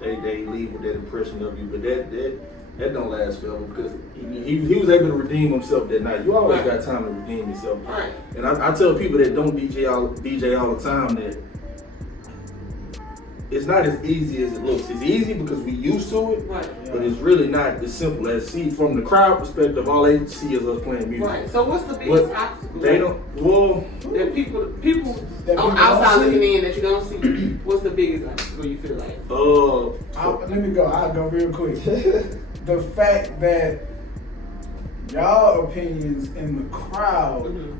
they leave with that impression of you. But that don't last forever because he was able to redeem himself that night. You always got time to redeem yourself. Right. And I tell people that don't DJ all the time that it's not as easy as it looks. It's easy because we used to it, but it's really not as simple as see from the crowd perspective. All they see is us playing music. Right. So what's the biggest obstacle? They don't. Well, that people on outside looking in that you don't see. What's the biggest obstacle you feel like? Let me go. I'll go real quick. The fact that y'all opinions in the crowd.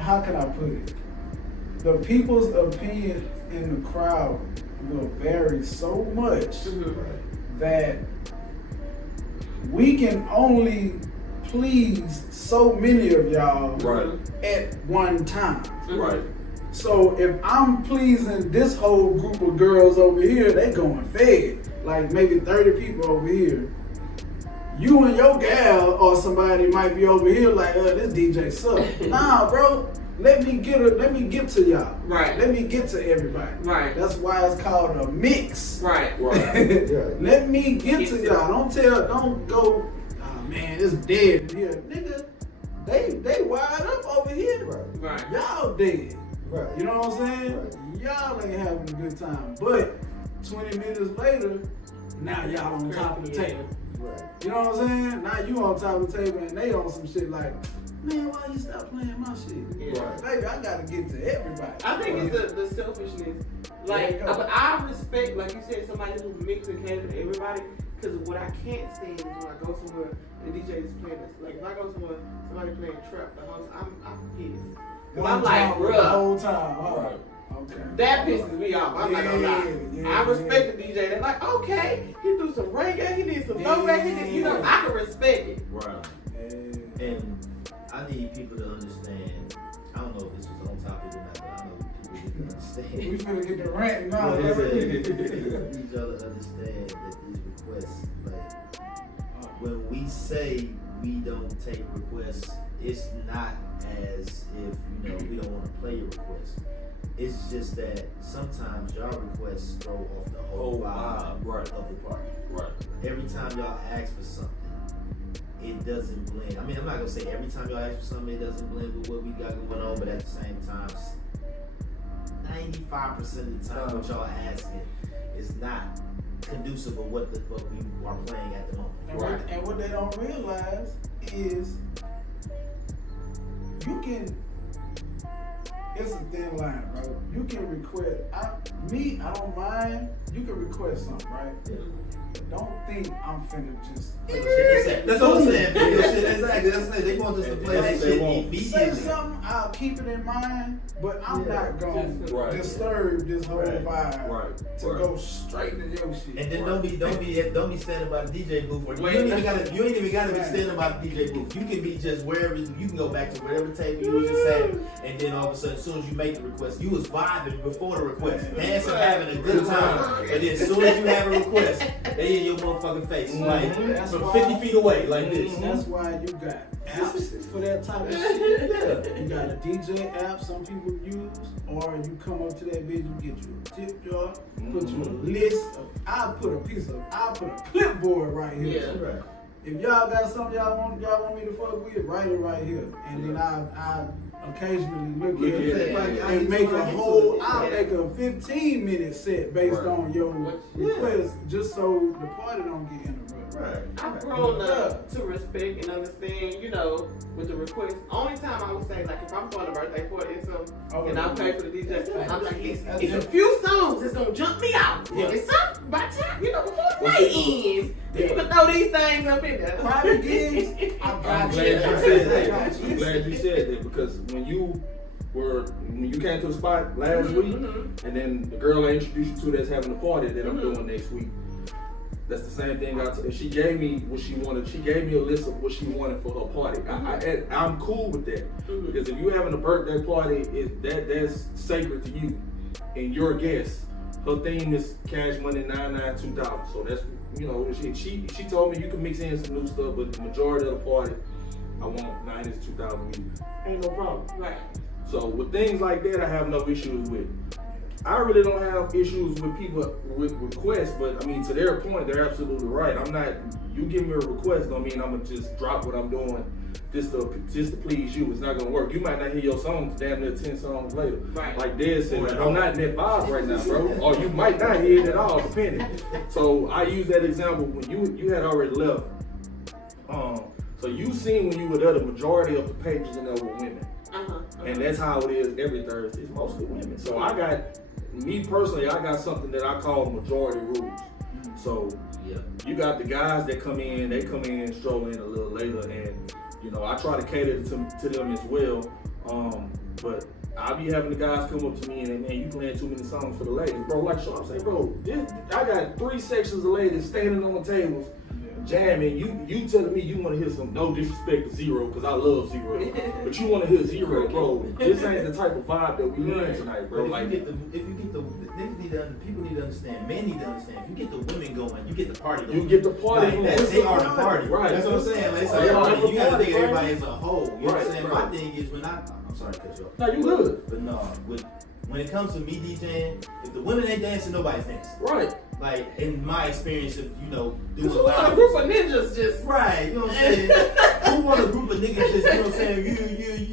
How can I put it? The people's opinion in the crowd will vary so much that we can only please so many of y'all at one time. Right. So if I'm pleasing this whole group of girls over here, they going fed. Like maybe 30 people over here. You and your gal or somebody might be over here like, this DJ sucks. Nah, bro. Let me get to y'all. Right. Let me get to everybody. Right. That's why it's called a mix. Right. Let me get to y'all. Don't go, oh man, it's dead here. Nigga, they wired up over here. Right. Y'all dead. Right. You know what I'm saying? Right. Y'all ain't having a good time. But 20 minutes later, now y'all on top of the table. Right. You know what I'm saying? Now you on top of the table and they on some shit like, man, why you stop playing my shit? Yeah. Right. Baby, I gotta get to everybody. I think it's the selfishness. Like, I respect, like you said, somebody who mix and cater to everybody. Because what I can't stand is when I go somewhere and the DJ is playing this. Like, if I go somewhere, somebody playing trap, the house, I'm pissed. Cause I'm like, bruh. The whole time. All right. Okay. That pisses me off. I'm not gonna lie. I respect the DJ. They're like, okay, he do some reggae, he did some low reggae, you know, I can respect it. Right. And I need people to understand. I don't know if this was on topic or not, but I know people need to understand. We finna get the rant now. I need y'all to understand that these requests, like, when we say we don't take requests, it's not as if, you know, we don't want to play your request. It's just that sometimes y'all requests throw off the whole vibe of the party. Right. Every time y'all ask for something, it doesn't blend. I mean, I'm not gonna say every time y'all ask for something, it doesn't blend with what we got going on, but at the same time, 95% of the time, what y'all asking is not conducive of what the fuck we are playing at the moment. And what they don't realize is you can. It's a thin line, bro. You can request. I don't mind. You can request something, right? Yeah. Don't think I'm finna just. That's what I'm saying. Exactly. That's it. They want us to play that shit immediately. Say something. I'll keep it in mind, but I'm not gonna disturb this whole vibe to go straight to your shit. And then don't be standing by the DJ booth. You ain't even gotta be standing by the DJ booth. You can be just wherever. You can go back to whatever table you was just at, and then all of a sudden, as soon as you make the request, you was vibing before the request, dancing, having a good time, and then as soon as you have a request, they in your motherfucking face, like from 50 feet away, like this. That's why you got apps for that type of shit. You got a DJ app some people use, or you come up to that bitch, you get you a tip jar, put you a list. I'll put a clipboard right here. Yeah. Right. If y'all got something y'all want me to fuck with, write it right here, and then I occasionally look at it and make a whole. I'll make a 15-minute set based on your request, just so the party don't get interrupted. Right. I've grown up to respect and understand, you know, with the request. Only time I would say, like, if I'm throwing a birthday party or something, and I pay for the DJ, I'm like, it's a few songs that's gonna jump me out. Yeah. It's something by the time, you know, before the night ends, people can throw these things up in there. Private gigs, I'm glad you said that because when you came to the spot last week, and then the girl I introduced you to that's having a party that I'm doing next week. That's the same thing. She gave me what she wanted. She gave me a list of what she wanted for her party. I'm cool with that because if you're having a birthday party, that's sacred to you and your guests. Her theme is Cash Money 99 2000. So that's, you know, she told me you can mix in some new stuff, but the majority of the party, I want 90s 2000 music. Ain't no problem. Right. So with things like that, I have no issues with. I really don't have issues with people with requests, but I mean, to their point, they're absolutely right. I'm not. You give me a request, don't mean I'm gonna just drop what I'm doing just to please you. It's not gonna work. You might not hear your song damn near 10 songs later. Right. Like Dad said, like, I'm not in that vibe right now, bro. Or you might not hear it at all, depending. So I use that example when you had already left. So you seen when you were there, the majority of the pages in there were women. And that's how it is every Thursday. It's mostly women. So I got something that I call majority rules. So you got the guys that come in, stroll in a little later, and you know, I try to cater to them as well. But I be having the guys come up to me and, man, you playing too many songs for the ladies. Bro, like Sean say, bro, I got 3 sections of ladies standing on the tables, jamming. You telling me you want to hear some No Disrespect to Zero, because I love Zero. But you want to hear Zero, bro. This ain't the type of vibe that we learn tonight, bro. Like, people need to understand, men need to understand, if you get the women going, you get the party going. You get the party. Like, they are the party. Right. That's what I'm saying. Like, so you got to think of everybody as a whole. You know what I'm saying? My thing is, I'm sorry to cut you off. No, you good. But no, when it comes to me DJing, if the women ain't dancing, nobody's dancing. Right. Like, in my experience of, you know, doing a lot of group of ninjas just. Right, you know what I'm saying? Who want a group of niggas just, you know what I'm saying?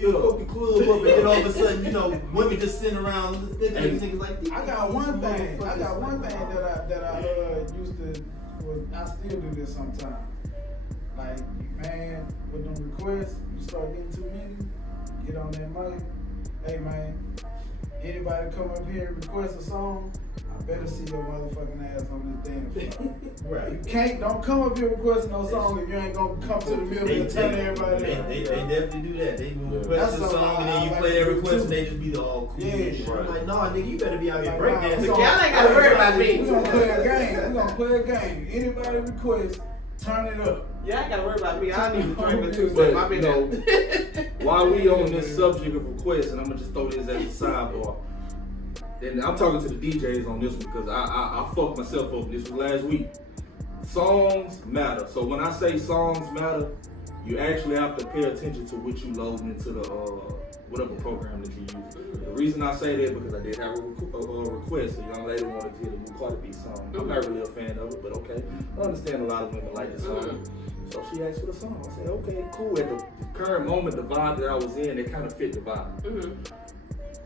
You fuck the club up, and then all of a sudden, you know, women just sitting around, niggas like, I got one thing that I used to, I still do this sometimes. Like, man, with them requests, you start getting too many, get on that mic. Hey, man, anybody come up here and request a song, I better see your motherfucking ass on this damn floor. Right. Don't come up here requesting no song if you ain't gonna come to the middle and turn everybody up. They definitely do that. They will request a song and then you play their request and they just be all cool. Yeah, and shit. I'm like, nah, nigga, you better be out here breakdancing. Y'all ain't gotta worry about me. We're gonna play a game. We're gonna play a game. Anybody request, turn it up. Yeah, I ain't gotta worry about me. I need to drink with 2 But, I've been you know, while we on this subject of requests, and I'm gonna just throw this as a sidebar. And I'm talking to the DJs on this one because I fucked myself up. This was last week. Songs matter. So when I say songs matter, you actually have to pay attention to what you load into the whatever program that you use. The reason I say that because I did have a request. A young lady wanted to hear the new Cardi B song. I'm not really a fan of it, but okay. I understand a lot of women like the song. So she asked for the song. I said, okay, cool. At the current moment, the vibe that I was in, it kind of fit the vibe.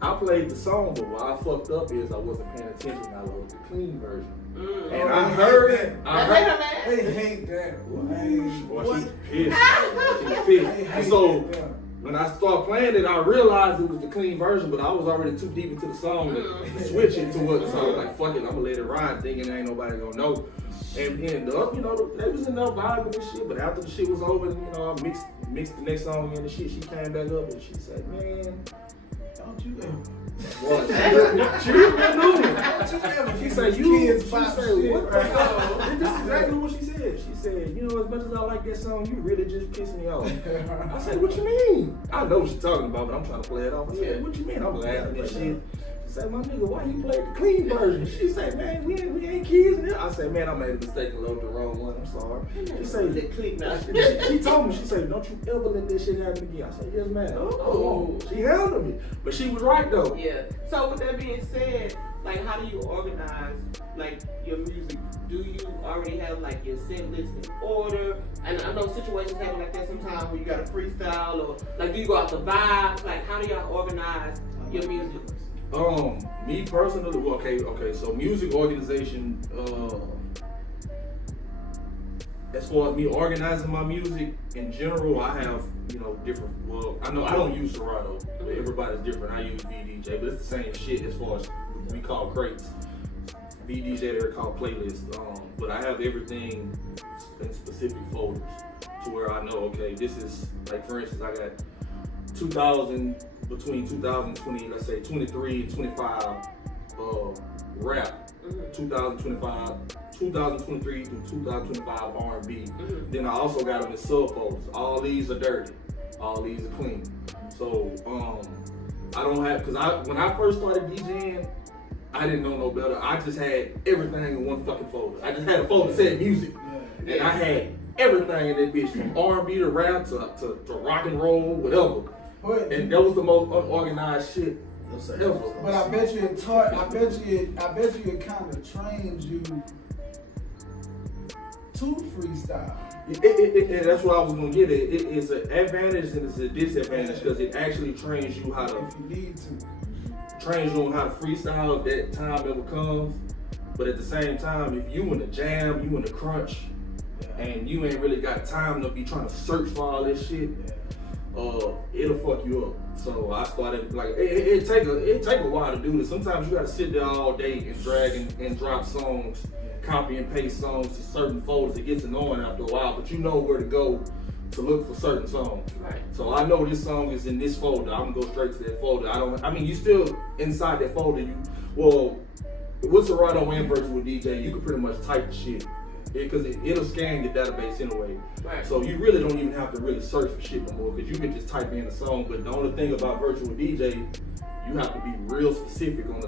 I played the song, but what I fucked up is I wasn't paying attention. I loaded the clean version. And I heard it. They hate that. Boy, she's pissed. She's pissed. And so when I started playing it, I realized it was the clean version, but I was already too deep into the song to switch it to what. So I was like, fuck it, I'm gonna let it ride, thinking ain't nobody gonna know. And you know, they was enough vibe and shit. But after the shit was over, you know, I mixed the next song in and shit. She came back up and she said, man, don't you ever. What? She been doing it. Don't you ever. She said, you. She said, what the hell? This is exactly what she said. She said, you know, as much as I like that song, you really just pissed me off. I said, what you mean? I know what she's talking about, but I'm trying to play it off. I said, what you mean? I'm laughing and shit. She said, my nigga, why you play the clean version? She said, man, we ain't kids in here. I said, man, I made a mistake and loaded the wrong one. I'm sorry. She said, the clean she told me, she said, don't you ever let this shit happen again. I said, yes, ma'am. Oh. She handled me. But she was right, though. Yeah. So with that being said, like, how do you organize, like, your music? Do you already have, like, your set list in order? And I know situations happen like that sometimes where you got to freestyle or, like, do you go out the vibes? Like, how do y'all organize your music? Me personally, okay, so music organization, as far as me organizing my music in general, I have, you know, different, I know I don't use Serato, everybody's different, I use VDJ, but it's the same shit as far as we call crates. VDJ, they're called playlists, but I have everything in specific folders to where I know, okay, this is, like for instance, I got between 2020, let's say 23 and 25 rap, 2023 through 2025 R&B. Then I also got them in subfolders. All these are dirty, all these are clean. So I don't have, because when I first started DJing, I didn't know no better. I just had everything in one fucking folder. I just had a folder that said music, and I had everything in that bitch, from R&B to rap to rock and roll, whatever. And that was the most unorganized shit But I bet you it taught. I bet you it kind of trains you to freestyle. That's what I was gonna get at. It's an advantage and it's a disadvantage because it actually trains you how to. If you need to. Trains you on how to freestyle if that time ever comes. But at the same time, if you in a jam, you in a crunch, and you ain't really got time to be trying to search for all this shit, it'll fuck you up. So I started like it take a while to do this. Sometimes you gotta sit there all day and drag and drop songs, copy and paste songs to certain folders. It gets annoying after a while, but you know where to go to look for certain songs. Right. So I know this song is in this folder. I'm gonna go straight to that folder. You still inside that folder. What's a right on and virtual DJ? You can pretty much type the shit because it'll scan your database anyway. Right. So you really don't even have to really search for shit no more because you can just type in a song. But the only thing about virtual DJ, you have to be real specific on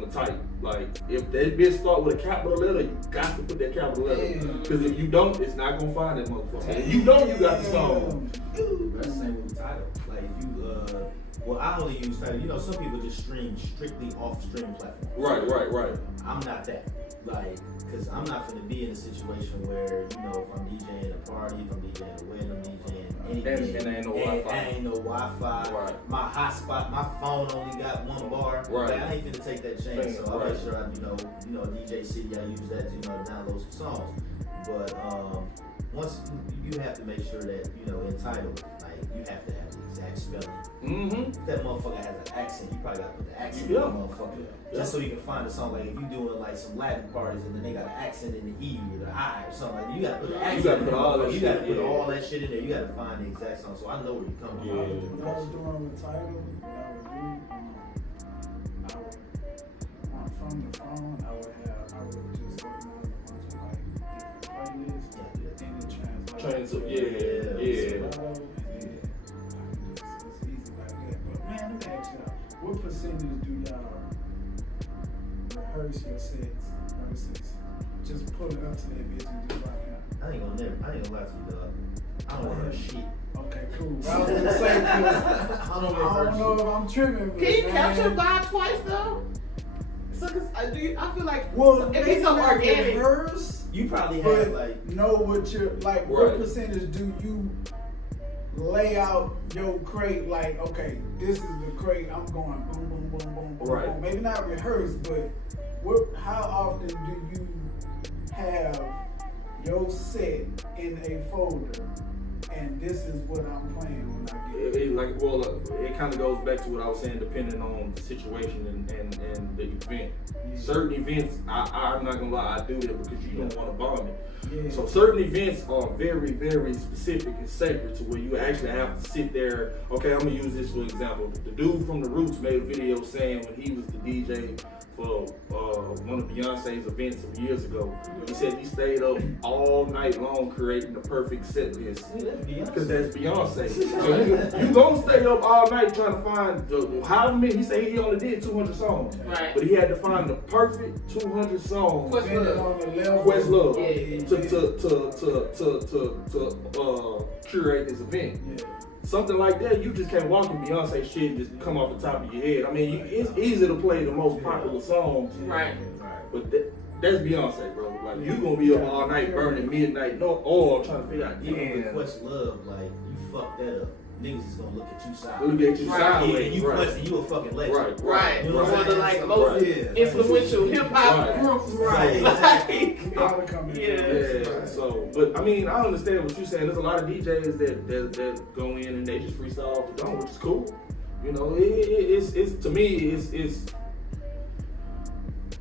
the type. Like if that bitch start with a capital letter, you got to put that capital letter. Because if you don't, it's not gonna find that motherfucker. If you don't, you got the song. That's the same with title. Like if you I only use title. You know, some people just stream strictly off streaming platforms. Right. I'm not that. Like, cause I'm not gonna be in a situation where, you know, if I'm DJing a party, if I'm DJing a wedding, I'm DJing anything. And there ain't no Wi-Fi. Ain't no Wi-Fi. Right. My hotspot, my phone only got one bar. Right. Like, I ain't gonna take that chance. So I make sure I, you know, DJ City, I use that to, download some songs. But once you have to make sure that, entitled, like you have to have the exact spelling. Mm-hmm. If that motherfucker has an accent, you probably gotta put the accent in the motherfucker. Just so you can find a song. Like if you doing like some Latin parties and then they got an accent in the E or the I or something, like you gotta put the accent. You gotta put all that shit. You gotta put all that shit in there. You gotta find the exact song. So I know where you come from. When I was doing the title, from the phone, I would just organize a bunch of like different playlists and it translates. Yeah. It's easy like that. But man, let me ask y'all, what percentage do y'all rehearse your sets versus just pull it up to that bitch and just rock it out? I ain't gonna lie to you, dog. I don't rehearse shit. Okay, cool. I was gonna say, I don't know if I'm tripping. But can you capture vibe twice though? So, cause I feel like it be so organic. Rehearse, you probably have like know what you're like. What percentage do you lay out your crate? Like, okay, this is the crate. I'm going boom, boom, boom, boom, boom. Right. Boom. Maybe not rehearse, but how often do you have your set in a folder? And this is what I'm playing when I get it. It kind of goes back to what I was saying, depending on the situation and the event. Yeah. Certain events, I'm not gonna lie, I do that because you don't want to bomb it. Yeah. So certain events are very, very specific and sacred to where you actually have to sit there. Okay, I'm gonna use this for example. The dude from The Roots made a video saying when he was the DJ for one of Beyonce's events some years ago. He said he stayed up all night long creating the perfect set list. Because that's Beyonce. So you gonna stay up all night trying to find however many. He said he only did 200 songs. Right. But he had to find the perfect 200 songs. Questlove. To curate this event. Yeah. Something like that, you just can't walk in Beyonce shit and just come off the top of your head. I mean, it's easy to play the most popular songs. Right. But that's Beyonce, bro. Like, you gonna be up all night burning midnight oil trying to figure out, Questlove, like, you fucked that up. Niggas is gonna look at you sideways. Look at you sideways. Yeah, you question, you a fucking legend. Right. You know one of the like most influential hip hop groups. Right. Exactly. Yeah. So, but I mean, I understand what you're saying. There's a lot of DJs that go in and they just freestyle off the dome, which is cool. You know, it's to me, it's.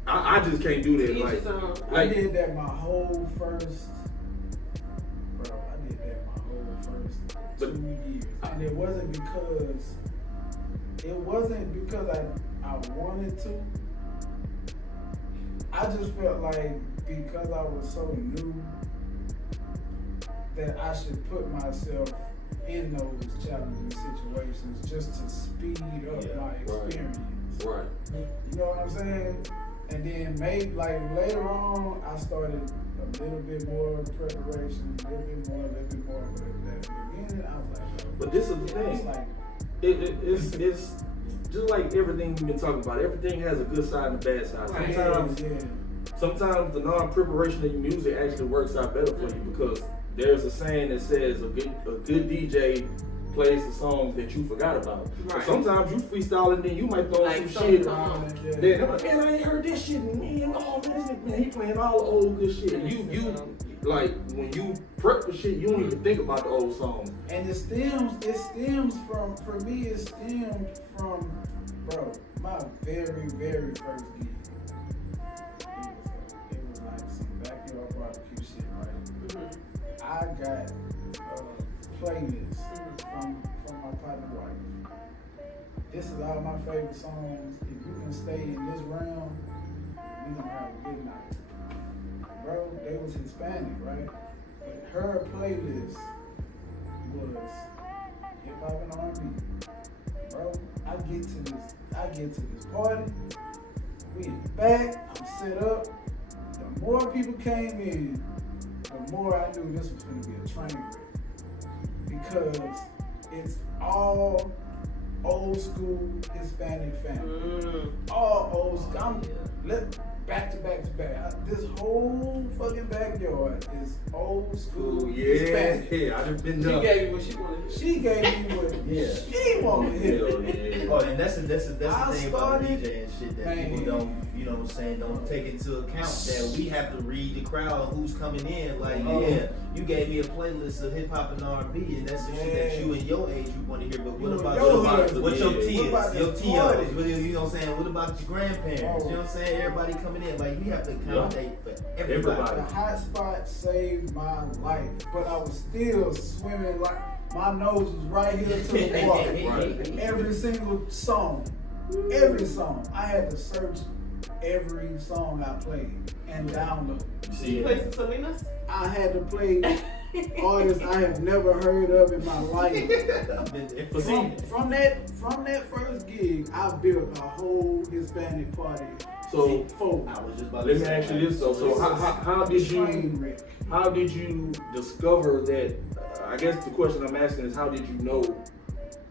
I just can't do that. I did that my whole first. 2 years, and it wasn't because I wanted to. I just felt like because I was so new that I should put myself in those challenging situations just to speed up my experience. Right. You know what I'm saying? And then maybe like later on, I started a little bit more preparation, a little bit more. But at the beginning, I was like, but this is the thing. It's like, it's just like everything we've been talking about, everything has a good side and a bad side. Right. Sometimes the non-preparation of your music actually works out better for you because there's a saying that says a good DJ plays the songs that you forgot about. Right. So sometimes you freestyle and then you might throw Like some shit. yeah. Then I'm like, man, I ain't heard this shit. Man, oh man, he playing all the old good shit. And you like when you prep for shit, you don't even think about the old songs. And it stems from, for me, it stemmed from, bro, my very, very first gig. It was like some backyard barbecue shit, right? I got a playlist from my partner wife. This is all my favorite songs. If you can stay in this realm, we gonna have a good night. Bro, they was Hispanic, right? But her playlist was hip hop and R&B. Bro, I get to this party. We in the back. I'm set up. The more people came in, the more I knew this was going to be a train wreck. Because it's all old school Hispanic family. All old school. Back to back. This whole fucking backyard is old school Hispanic. Yeah, I done been She done. gave you what she wanted. She gave me what she wanted to hear. Oh, and that's the thing about started- DJ and shit that Man. people don't, you know what I'm saying, don't take into account that we have to read the crowd and who's coming in. Like, yeah, you gave me a playlist of hip hop and R&B, and that's the shit that you and your age you want to hear. But what You about and your your hood. what your What tias, about your this tios? party? You know what I'm saying? What about your grandparents? You know what I'm saying? Everybody coming in, like you have to accommodate for everybody. The hot spot saved my life, but I was still swimming like my nose was right here to the water. Right. Every single song, I had to search every song I played and download. You play some Selena's? I had to play artists I have never heard of in my life. From that first gig, I built a whole Hispanic party. So I was just about let to me say ask you this though. So how did you discover that? I guess the question I'm asking is how did you know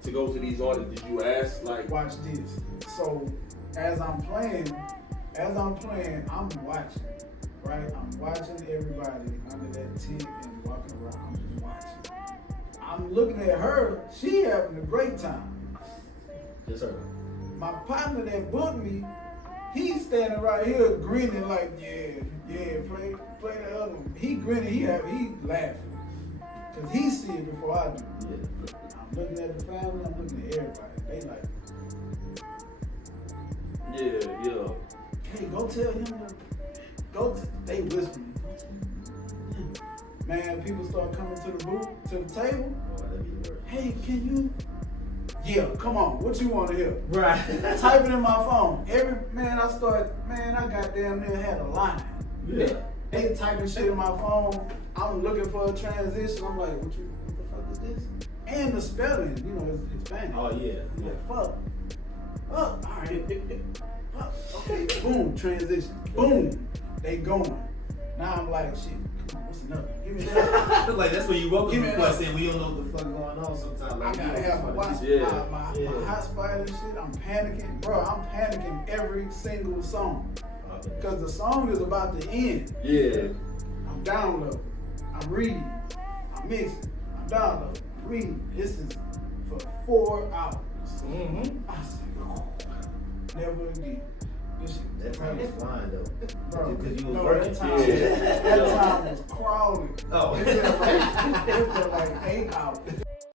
to go to these artists? Did you ask like? Watch this. So as I'm playing, I'm watching, right? I'm watching everybody under that tent and walking around. I'm just watching. I'm looking at her. She having a great time. Yes, sir. My partner that booked me, he's standing right here grinning like, yeah, play the other one. He grinning, he laughing. Cause he see it before I do. Yeah. I'm looking at the family, I'm looking at everybody. They like, Yeah. hey, go tell him they whispering. Man, people start coming to the booth, to the table. Oh, that'd be the worst. Hey, can you? Yeah, come on. What you want to hear? Right. Type it in my phone. I goddamn near had a line. Yeah. They typing shit in my phone. I'm looking for a transition. I'm like, what the fuck is this? And the spelling, it's Hispanic. Oh yeah. I'm like, fuck. All right. Fuck. Okay. Boom. Transition. Boom. They going. Now I'm like, shit. Come on, what's another? Give me that. Like that's when you welcome Give me request that. in. We don't know what the fuck going on sometimes. I Like, gotta have my watch, my hot spot and shit. I'm panicking, bro. I'm panicking every single song because the song is about to end. Yeah. I'm downloading, I'm reading, I'm mixing, I'm downloading, I'm reading. This is for 4 hours. Mm-hmm. I said, oh, never again. This shit that time was flying though. bro. Because you was No, working. that time was crawling. Oh. It felt like 8 hours.